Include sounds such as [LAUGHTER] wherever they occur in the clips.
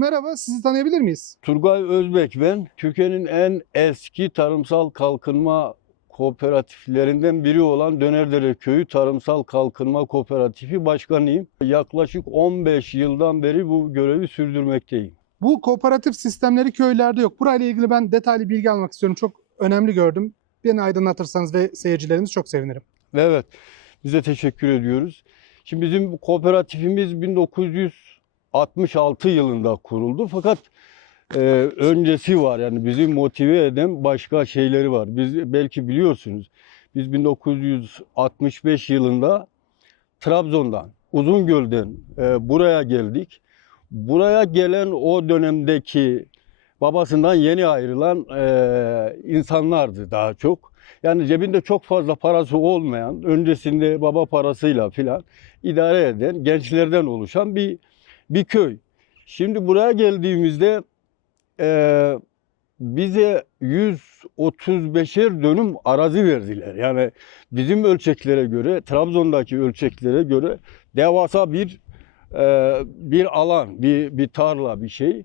merhaba. Sizi tanıyabilir miyiz? Turgay Özbek ben. Türkiye'nin en eski tarımsal kalkınma kooperatiflerinden biri olan Dönerdere Köyü Tarımsal Kalkınma Kooperatifi Başkanıyım. Yaklaşık 15 yıldan beri bu görevi sürdürmekteyim. Bu kooperatif sistemleri köylerde yok. Burayla ilgili ben detaylı bilgi almak istiyorum. Çok önemli gördüm. Beni aydınlatırsanız ve seyircilerimiz çok sevinirim. Ve Evet, bize teşekkür ediyoruz. Şimdi bizim kooperatifimiz 1966 yılında kuruldu. Fakat e, öncesi var yani bizi motive eden başka şeyleri var. Biz belki biliyorsunuz. Biz 1965 yılında Trabzon'dan, Uzungöl'den e, buraya geldik. Buraya gelen o dönemdeki babasından yeni ayrılan e, insanlardı daha çok. Yani cebinde çok fazla parası olmayan, öncesinde baba parasıyla filan idare eden gençlerden oluşan bir bir köy. Şimdi buraya geldiğimizde eee, bize 135'er dönüm arazi verdiler. Yani bizim ölçeklere göre, Trabzon'daki ölçeklere göre devasa bir eee, bir alan, bir bir tarla, bir şey.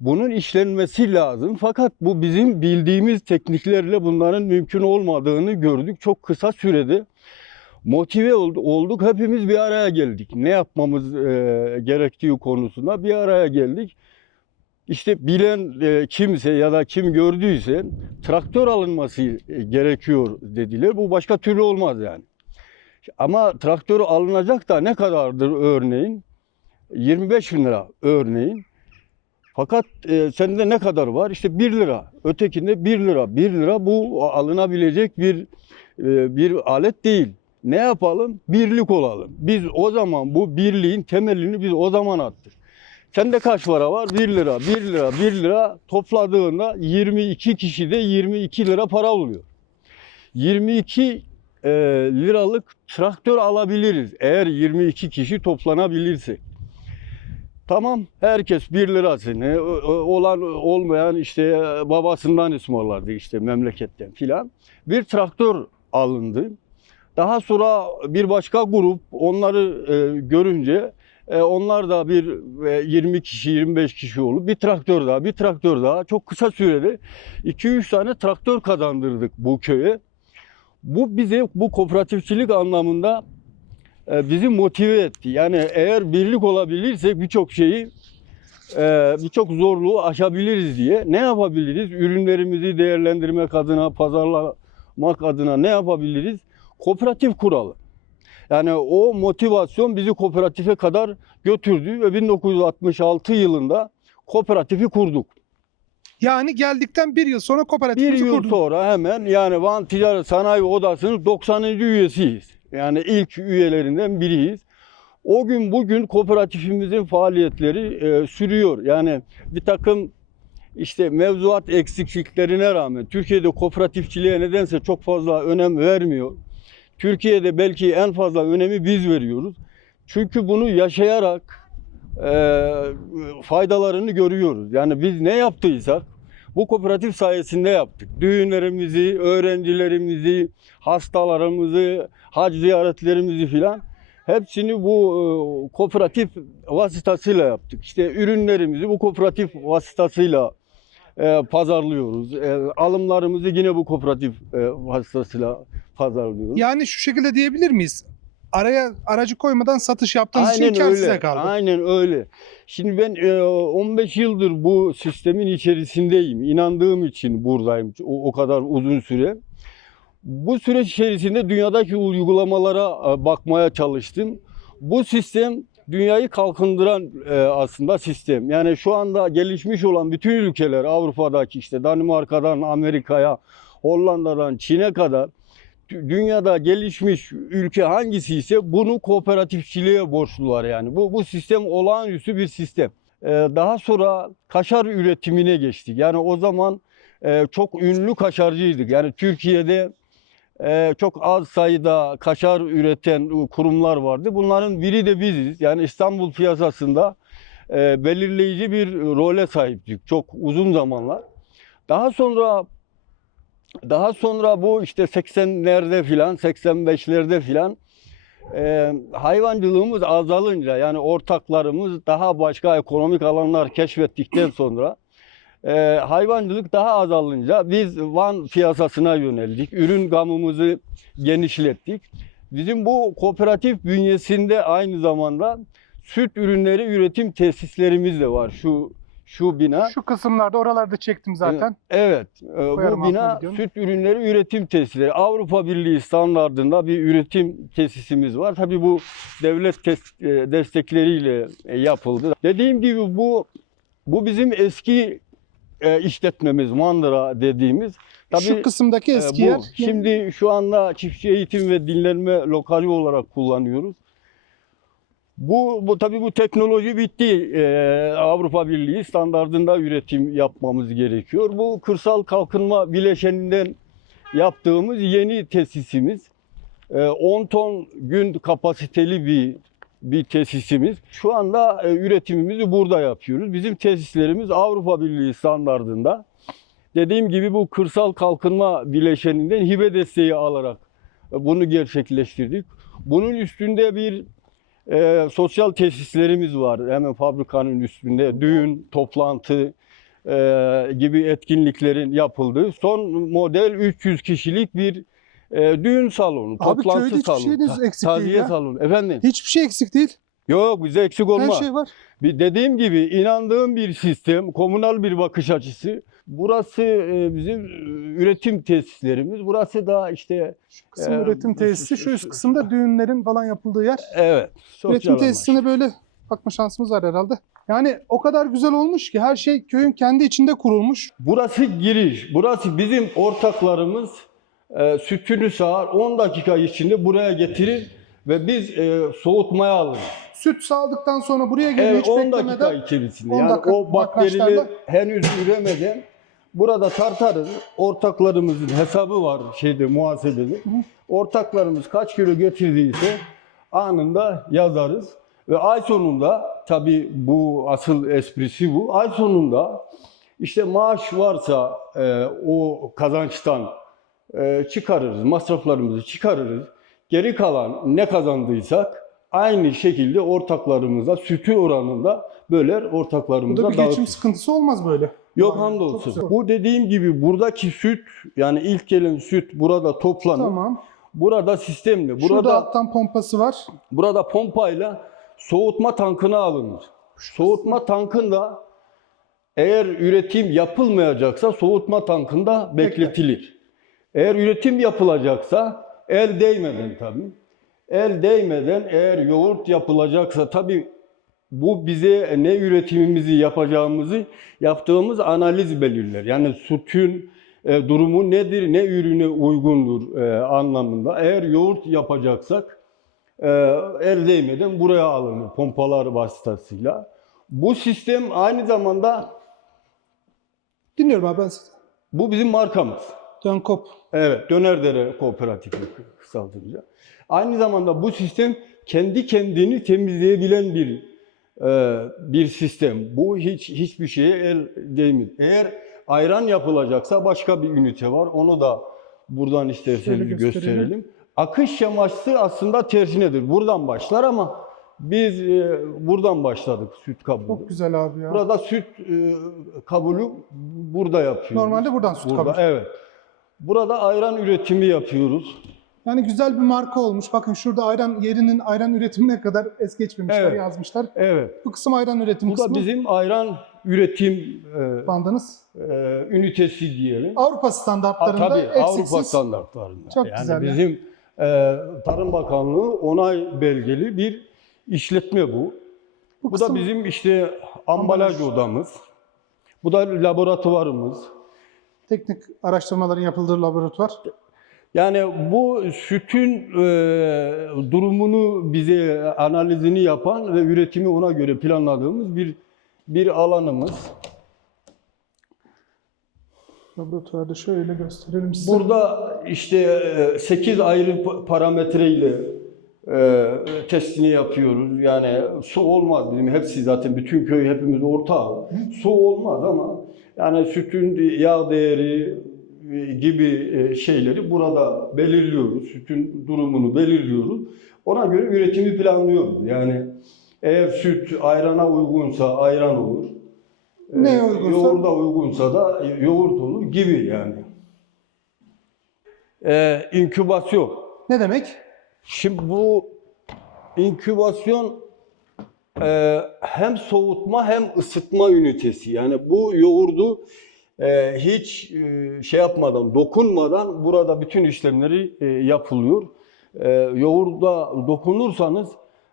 Bunun işlenmesi lazım. Fakat bu bizim bildiğimiz tekniklerle bunların mümkün olmadığını gördük. Çok kısa sürede motive oldu- olduk. Hepimiz bir araya geldik. Ne yapmamız e, gerektiği konusunda bir araya geldik. İşte bilen e, kimse ya da kim gördüyse traktör alınması e, gerekiyor dediler. Bu başka türlü olmaz yani. Ama traktör alınacak da ne kadardır örneğin? 25 bin lira örneğin. Fakat e, sende ne kadar var? İşte 1 lira. Ötekinde 1 lira. 1 lira bu alınabilecek bir e, bir alet değil. Ne yapalım? Birlik olalım. Biz o zaman bu birliğin temelini biz o zaman attık. Sende kaç para var? 1 lira, 1 lira, 1 lira topladığında 22 kişide 22 lira para oluyor. 22 e, liralık traktör alabiliriz eğer 22 kişi toplanabilirsek. Tamam herkes 1 lirasını ö- olan olmayan işte e, babasından ısmarladı işte memleketten filan. Bir traktör alındı. Daha sonra bir başka grup onları e, görünce e, onlar da bir e, 20 kişi 25 kişi olup bir traktör daha bir traktör daha çok kısa sürede 2-3 tane traktör kazandırdık bu köye. Bu bize bu kooperatifçilik anlamında e, bizi motive etti. Yani eğer birlik olabilirsek birçok şeyi e, birçok zorluğu aşabiliriz diye ne yapabiliriz? Ürünlerimizi değerlendirmek adına, pazarlamak adına ne yapabiliriz? Kooperatif kuralım. Yani o motivasyon bizi kooperatife kadar götürdü ve 1966 yılında kooperatifi kurduk. Yani geldikten bir yıl sonra Bir kooperatifimizi yıl kurduk. sonra hemen yani Van Ticaret Sanayi Odası'nın 90. üyesiyiz. Yani ilk üyelerinden biriyiz. O gün bugün kooperatifimizin faaliyetleri e, sürüyor. Yani bir takım işte mevzuat eksikliklerine rağmen Türkiye'de kooperatifçiliğe nedense çok fazla önem vermiyor. Türkiye'de belki en fazla önemi biz veriyoruz. Çünkü bunu yaşayarak e, faydalarını görüyoruz. Yani biz ne yaptıysak bu kooperatif sayesinde yaptık. Düğünlerimizi, öğrencilerimizi, hastalarımızı, hac ziyaretlerimizi filan hepsini bu e, kooperatif vasıtasıyla yaptık. İşte ürünlerimizi bu kooperatif vasıtasıyla e, pazarlıyoruz. E, alımlarımızı yine bu kooperatif e, vasıtasıyla pazarlıyoruz. Yani şu şekilde diyebilir miyiz? Araya aracı koymadan satış yaptığınız için kar size kaldı. Aynen öyle. Şimdi ben e, 15 yıldır bu sistemin içerisindeyim. İnandığım için buradayım o, o kadar uzun süre. Bu süreç içerisinde dünyadaki uygulamalara e, bakmaya çalıştım. Bu sistem dünyayı kalkındıran e, aslında sistem. Yani şu anda gelişmiş olan bütün ülkeler Avrupa'daki işte Danimarka'dan Amerika'ya, Hollanda'dan Çin'e kadar dü- dünyada gelişmiş ülke hangisi ise bunu kooperatifçiliğe borçlular yani. Bu, bu sistem olağanüstü bir sistem. Ee, daha sonra kaşar üretimine geçtik. Yani o zaman e, çok ünlü kaşarcıydık. Yani Türkiye'de e, çok az sayıda kaşar üreten kurumlar vardı. Bunların biri de biziz. Yani İstanbul piyasasında e, belirleyici bir role sahiptik çok uzun zamanlar. Daha sonra daha sonra bu işte 80'lerde filan, 85'lerde filan e, hayvancılığımız azalınca yani ortaklarımız daha başka ekonomik alanlar keşfettikten sonra e, hayvancılık daha azalınca biz Van piyasasına yöneldik. Ürün gamımızı genişlettik. Bizim bu kooperatif bünyesinde aynı zamanda süt ürünleri üretim tesislerimiz de var. Şu şu bina. Şu kısımlarda oralarda çektim zaten. Evet, e, Koyarım bu bina süt ürünleri üretim tesisleri. Avrupa Birliği standartında bir üretim tesisimiz var. Tabii bu devlet e, destekleriyle yapıldı. Dediğim gibi bu bu bizim eski e, işletmemiz Mandıra dediğimiz. Tabii Şu kısımdaki e, eski bu. yer. Şimdi şu anda çiftçi eğitim ve dinlenme lokali olarak kullanıyoruz. Bu, bu tabii bu teknoloji bitti. Ee, Avrupa Birliği standardında üretim yapmamız gerekiyor. Bu kırsal kalkınma bileşeninden yaptığımız yeni tesisimiz. Ee, 10 ton gün kapasiteli bir bir tesisimiz. Şu anda e, üretimimizi burada yapıyoruz. Bizim tesislerimiz Avrupa Birliği standardında. Dediğim gibi bu kırsal kalkınma bileşeninden hibe desteği alarak e, bunu gerçekleştirdik. Bunun üstünde bir e, sosyal tesislerimiz var. Hemen fabrikanın üstünde düğün, toplantı e, gibi etkinliklerin yapıldığı son model 300 kişilik bir e, düğün salonu, Abi toplantı köyde hiçbir salonu, şeyiniz eksik değil taziye ya. salonu. Efendim? Hiçbir şey eksik değil. Yok bize eksik olmaz. Her şey var. Bir dediğim gibi inandığım bir sistem, komünal bir bakış açısı. Burası e, bizim e, üretim tesislerimiz. Burası da işte Şu kısım Ee, üretim tesisi, şu üst kısımda düğünlerin falan yapıldığı yer. evet. sosyal üretim amaç. tesisine böyle bakma şansımız var herhalde. Yani o kadar güzel olmuş ki her şey köyün kendi içinde kurulmuş. Burası giriş. Burası bizim ortaklarımız e, sütünü sağar 10 dakika içinde buraya getirir ve biz e, soğutmaya alırız. Süt sağdıktan sonra buraya geliyor Evet hiç 10 dakika beklemeden. içerisinde. 10 Yani dakika o bakteriler bakraçlarda- henüz üremeden burada tartarız. Ortaklarımızın hesabı var şeyde muhasebede. Ortaklarımız kaç kilo getirdiyse anında yazarız. Ve ay sonunda tabii bu asıl esprisi bu. Ay sonunda işte maaş varsa e, o kazançtan çıkarırız. Masraflarımızı çıkarırız. Geri kalan ne kazandıysak aynı şekilde ortaklarımıza sütü oranında böler ortaklarımıza Burada bir geçim sıkıntısı olmaz böyle. Yok Çok hamdolsun. Bu dediğim gibi buradaki süt yani ilk gelen süt burada toplanır. Tamam. Burada sistemli. Şurada Burada alttan pompası var. burada pompayla soğutma tankına alınır. Soğutma tankında eğer üretim yapılmayacaksa soğutma tankında bekletilir. Eğer üretim yapılacaksa el değmeden tabii. El değmeden eğer yoğurt yapılacaksa tabii bu bize ne üretimimizi yapacağımızı yaptığımız analiz belirler. Yani sütün e, durumu nedir, ne ürüne uygundur e, anlamında. Eğer yoğurt yapacaksak e, el değmeden buraya alınır pompalar vasıtasıyla. Bu sistem aynı zamanda Dinliyorum abi ben sizi. bu bizim markamız. Dönkop. Evet, Dönerdere Kooperatifi kısaltınca. Aynı zamanda bu sistem kendi kendini temizleyebilen bir e, bir sistem. Bu hiç hiçbir şeye el değmiyor. Eğer ayran yapılacaksa başka bir ünite var. Onu da buradan isterseniz Şöyle gösterelim. gösterelim. Akış yamaçlı aslında tersinedir. Buradan başlar ama biz e, buradan başladık süt kabulu. Çok güzel abi ya. Burada süt e, kabulü burada yapıyoruz. Normalde buradan süt Burada, kabul. Evet. Burada ayran üretimi yapıyoruz. Yani güzel bir marka olmuş. Bakın şurada ayran yerinin ayran üretimine kadar es geçmemişler Evet. yazmışlar. Evet. Bu kısım ayran üretim Bu kısmı. da bizim ayran üretim e, bandınız. e, ünitesi diyelim. Avrupa A, standartlarında tabii eksiksiz. Avrupa standartlarında. Çok yani güzel ya. bizim e, Tarım Bakanlığı onay belgeli bir işletme bu. Bu, da kısım bizim işte Ambalaj. odamız. Bu da laboratuvarımız. Teknik araştırmaların yapıldığı laboratuvar. Yani bu sütün e, durumunu bize analizini yapan ve üretimi ona göre planladığımız bir bir alanımız. Laboratuvarda şöyle gösterelim size. Burada işte 8 ayrı pa- parametreyle e, testini yapıyoruz. Yani su olmaz bizim hepsi zaten bütün köy hepimiz ortağı. Su olmaz ama yani sütün yağ değeri e, gibi e, şeyleri burada belirliyoruz. Sütün durumunu belirliyoruz. Ona göre üretimi planlıyoruz. Yani eğer süt ayrana uygunsa ayran olur. Neye Ee, uygunsa? Yoğurda uygunsa da yoğurt olur gibi yani. Ee, inkübasyon. Ne demek? Şimdi bu inkübasyon e, hem soğutma hem ısıtma ünitesi. Yani bu yoğurdu e, hiç e, şey yapmadan, dokunmadan burada bütün işlemleri e, yapılıyor. E, yoğurda dokunursanız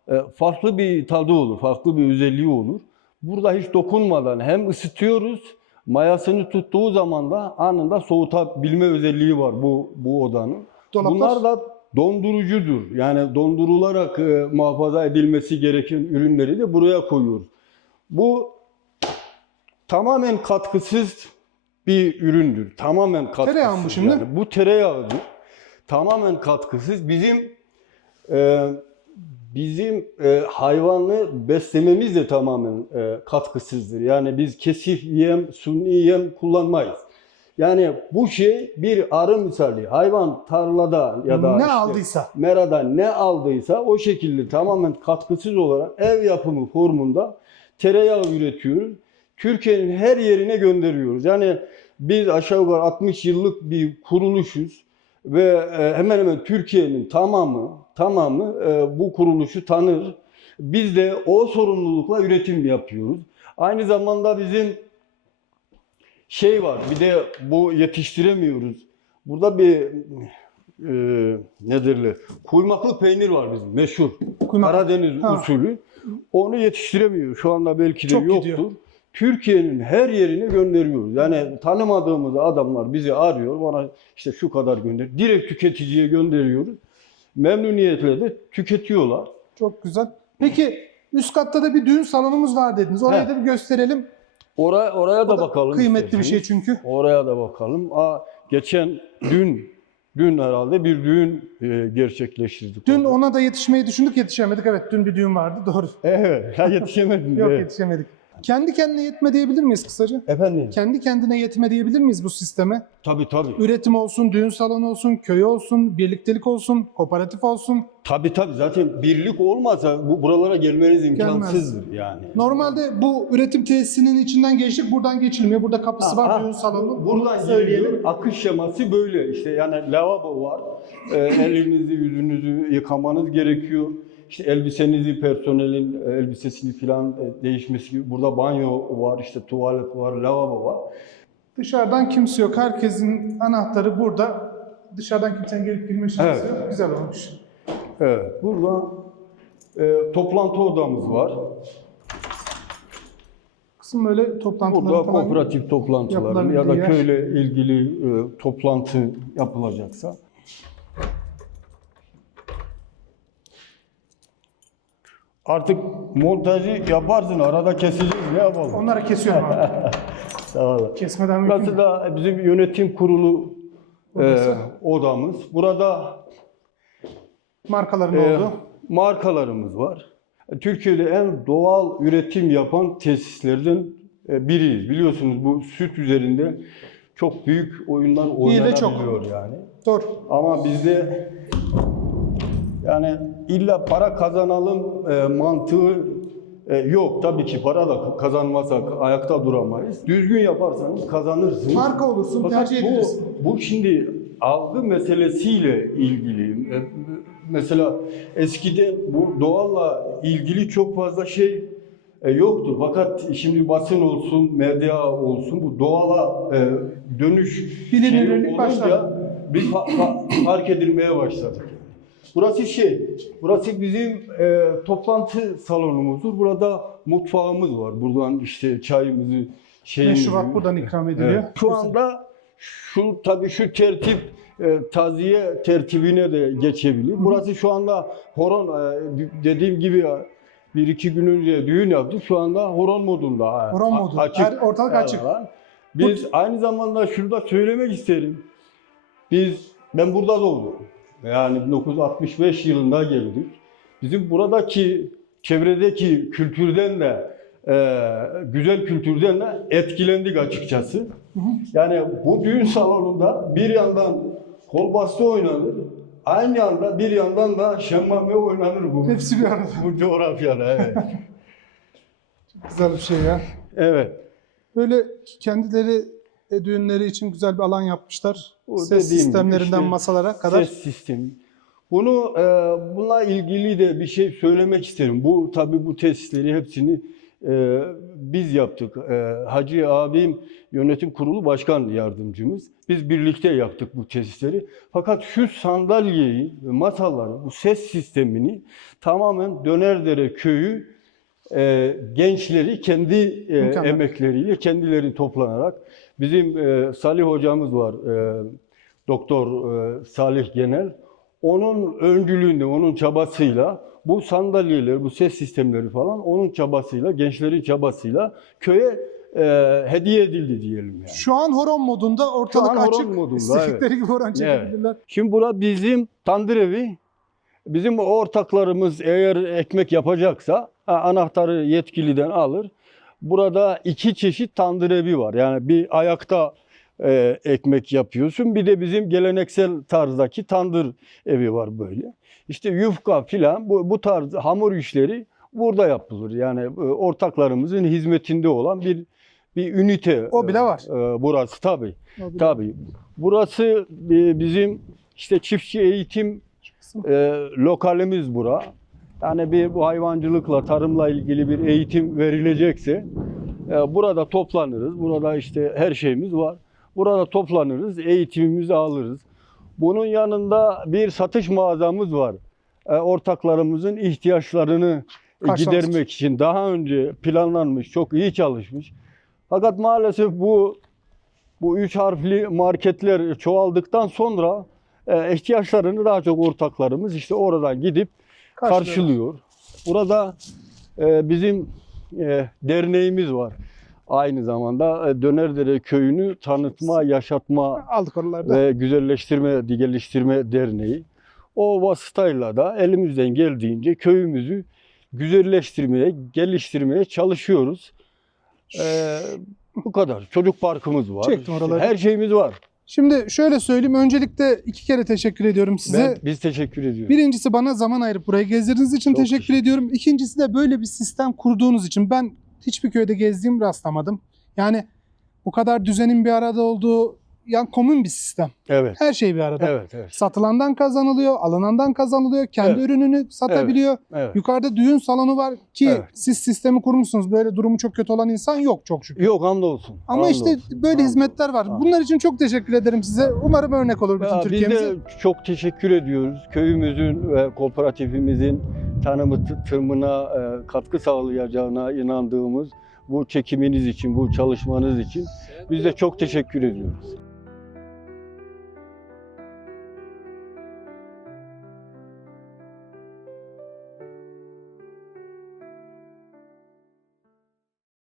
e, farklı bir tadı olur, farklı bir özelliği olur. Burada hiç dokunmadan hem ısıtıyoruz, mayasını tuttuğu zaman da anında soğutabilme özelliği var bu bu odanın. Dolaplar? Bunlar da dondurucudur. Yani dondurularak e, muhafaza edilmesi gereken ürünleri de buraya koyuyoruz. Bu tamamen katkısız bir üründür. Tamamen katkısız. Tereyağı mı şimdi? Yani bu tereyağıdır. Tamamen katkısız. Bizim e, bizim e, hayvanı beslememiz de tamamen e, katkısızdır. Yani biz kesif yem, suni yem kullanmayız. Yani bu şey bir arı misali. Hayvan tarlada ya da ne işte aldıysa. merada ne aldıysa o şekilde tamamen katkısız olarak ev yapımı formunda tereyağı üretiyoruz. Türkiye'nin her yerine gönderiyoruz. Yani biz aşağı yukarı 60 yıllık bir kuruluşuz ve e, hemen hemen Türkiye'nin tamamı tamamı e, bu kuruluşu tanır. Biz de o sorumlulukla üretim yapıyoruz. Aynı zamanda bizim şey var. Bir de bu yetiştiremiyoruz. Burada bir e, ne derler? Kuymaklı peynir var bizim meşhur. Kuymak- Karadeniz Ha. usulü. Onu yetiştiremiyor. Şu anda belki de Çok yoktur. gidiyor. Türkiye'nin her yerine gönderiyoruz. Yani tanımadığımız adamlar bizi arıyor. Bana işte şu kadar gönder. Direkt tüketiciye gönderiyoruz. Memnuniyetle de tüketiyorlar. Çok güzel. Peki üst katta da bir düğün salonumuz var dediniz. Orayı He. da bir gösterelim. Oraya, oraya da da bakalım. kıymetli bir şey çünkü. Oraya da bakalım. Aa, geçen dün dün herhalde bir düğün e, gerçekleştirdik. Dün orada. ona da yetişmeyi düşündük, yetişemedik. Evet, dün bir düğün vardı. Doğru. Evet, ha yetişemedim. Yok evet. yetişemedik. Kendi kendine yetme diyebilir miyiz kısaca? Efendim? Kendi kendine yetme diyebilir miyiz bu sisteme? Tabii tabii. Üretim olsun, düğün salonu olsun, köy olsun, birliktelik olsun, kooperatif olsun. Tabii tabii. Zaten birlik olmasa bu buralara gelmeniz imkansızdır yani. Normalde bu üretim tesisinin içinden geçtik, buradan geçilmiyor. Burada kapısı var, düğün salonu. Buradan söyleyelim. Akış şeması böyle. İşte yani lavabo var. Ee, elinizi, yüzünüzü yıkamanız gerekiyor. İşte elbisenizi, personelin elbisesini falan e, değişmesi gibi. Burada banyo var, işte tuvalet var, lavabo var. Dışarıdan kimse yok. Herkesin anahtarı burada. Dışarıdan kimsenin gelip girme şansı Evet. yok. Güzel olmuş. Evet. Burada e, toplantı odamız var. Kısım böyle toplantılar Burada falan. kooperatif toplantıları ya da yer. köyle ilgili e, toplantı yapılacaksa. Artık montajı yaparsın, arada keseceğiz, ne yapalım? Onları kesiyorum abi. [LAUGHS] Sağ olun. Kesmeden mümkün Burası değil. da bizim yönetim kurulu e, Odası. odamız. Burada Markaların e, oldu. markalarımız var. Türkiye'de en doğal üretim yapan tesislerden e, biriyiz. Biliyorsunuz bu süt üzerinde çok büyük oyunlar de çok. oynanabiliyor yani. Doğru. Ama bizde yani illa para kazanalım e, mantığı e, yok. Tabii ki para da kazanmasak ayakta duramayız. Düzgün yaparsanız kazanırsınız. Marka olursun, Fakat tercih bu, edilirsin. bu şimdi algı meselesiyle ilgili. E, Mesela eskiden bu doğalla ilgili çok fazla şey e, yoktu. Fakat şimdi basın olsun, medya olsun bu doğala e, dönüş Bilinirlik şeyi başladı. biz fa- fa- fark edilmeye başladık. Burası şey, burası bizim e, toplantı salonumuzdur. Burada mutfağımız var. Buradan işte çayımızı, şeyimizi. Meşrubat buradan ikram ediliyor. Evet. Şu anda şu tabii şu tertip e, taziye tertibine de geçebilir. Burası şu anda horon e, dediğim gibi ya, bir iki gün önce düğün yaptık. Şu anda horon modunda. Horon modu. Her- ortalık açık. var. Biz aynı zamanda şurada söylemek isterim. Biz ben burada doğdum. Yani 1965 yılında geldik. Bizim buradaki çevredeki kültürden de e, güzel kültürden de etkilendik açıkçası. Yani bu düğün salonunda bir yandan kol bastı oynanır, Aynı anda bir yandan da şemmame oynanır bu. Hepsi bir arada. bu coğrafyada evet. Güzel bir şey ya. evet. Böyle kendileri e, düğünleri için güzel bir alan yapmışlar. O Ses sistemlerinden işte masalara kadar. Ses sistemi. Bunu e, bununla ilgili de bir şey söylemek isterim. Bu tabii bu testleri hepsini e, biz yaptık. E, Hacı abim yönetim kurulu başkan yardımcımız. Biz birlikte yaptık bu testleri. Fakat şu sandalyeyi, masaları, bu ses sistemini tamamen Dönerdere köyü e, gençleri kendi e, Mükemmel. emekleriyle kendileri toplanarak bizim e, Salih hocamız var. E, Doktor e, Salih Genel. Onun öncülüğünde, onun çabasıyla bu sandalyeler, bu ses sistemleri falan onun çabasıyla, gençlerin çabasıyla köye e, hediye edildi diyelim yani. Şu an horon modunda ortalık an horon açık. modunda, İstedikleri gibi horon çekebilirler. Şimdi bura bizim tandır evi. Bizim ortaklarımız eğer ekmek yapacaksa anahtarı yetkiliden alır. Burada iki çeşit tandır evi var. Yani bir ayakta e, ekmek yapıyorsun. Bir de bizim geleneksel tarzdaki tandır evi var böyle. İşte yufka filan bu, bu tarz hamur işleri burada yapılır. Yani e, ortaklarımızın hizmetinde olan bir bir ünite. O bile var. e, burası tabii. Tabii. Burası e, bizim işte çiftçi eğitim e, lokalimiz bura. Yani bir bu hayvancılıkla, tarımla ilgili bir eğitim verilecekse e, burada toplanırız. Burada işte her şeyimiz var. Burada toplanırız, eğitimimizi alırız. Bunun yanında bir satış mağazamız var. E, ortaklarımızın ihtiyaçlarını e, gidermek için daha önce planlanmış, çok iyi çalışmış. Fakat maalesef bu bu üç harfli marketler çoğaldıktan sonra ihtiyaçlarını daha çok ortaklarımız işte oradan gidip Karşılıyor. karşılıyor. Burada e, bizim e, derneğimiz var. Aynı zamanda e, Dönerdere Köyü'nü tanıtma, yaşatma Aldık oralarda. ve güzelleştirme, geliştirme derneği. O vasıtayla da elimizden geldiğince köyümüzü güzelleştirmeye, geliştirmeye çalışıyoruz. Ee, bu kadar. Çocuk parkımız var. Çektim oraları. Her şeyimiz var. Şimdi şöyle söyleyeyim. Öncelikle iki kere teşekkür ediyorum size. Ben, biz teşekkür ediyoruz. Birincisi bana zaman ayırıp burayı gezdirdiğiniz için Çok teşekkür teşekkür ediyorum. İkincisi de böyle bir sistem kurduğunuz için ben hiçbir köyde gezdiğim rastlamadım. Yani bu kadar düzenin bir arada olduğu yani komün bir sistem. Evet. Her şey bir arada. Evet, evet. Satılandan kazanılıyor, alınandan kazanılıyor, kendi Evet. ürününü satabiliyor. evet. Yukarıda düğün salonu var ki Evet. siz sistemi kurmuşsunuz. Böyle durumu çok kötü olan insan yok çok şükür. Yok hamdolsun. Ama işte hamdolsun, böyle hamdolsun. hizmetler var. Hamdolsun. Bunlar için çok teşekkür ederim size. Umarım örnek olur bütün Ya biz Türkiye'mize. de çok teşekkür ediyoruz. Köyümüzün ve kooperatifimizin tanımı tırmına e, katkı sağlayacağına inandığımız bu çekiminiz için, bu çalışmanız için biz de çok teşekkür ediyoruz.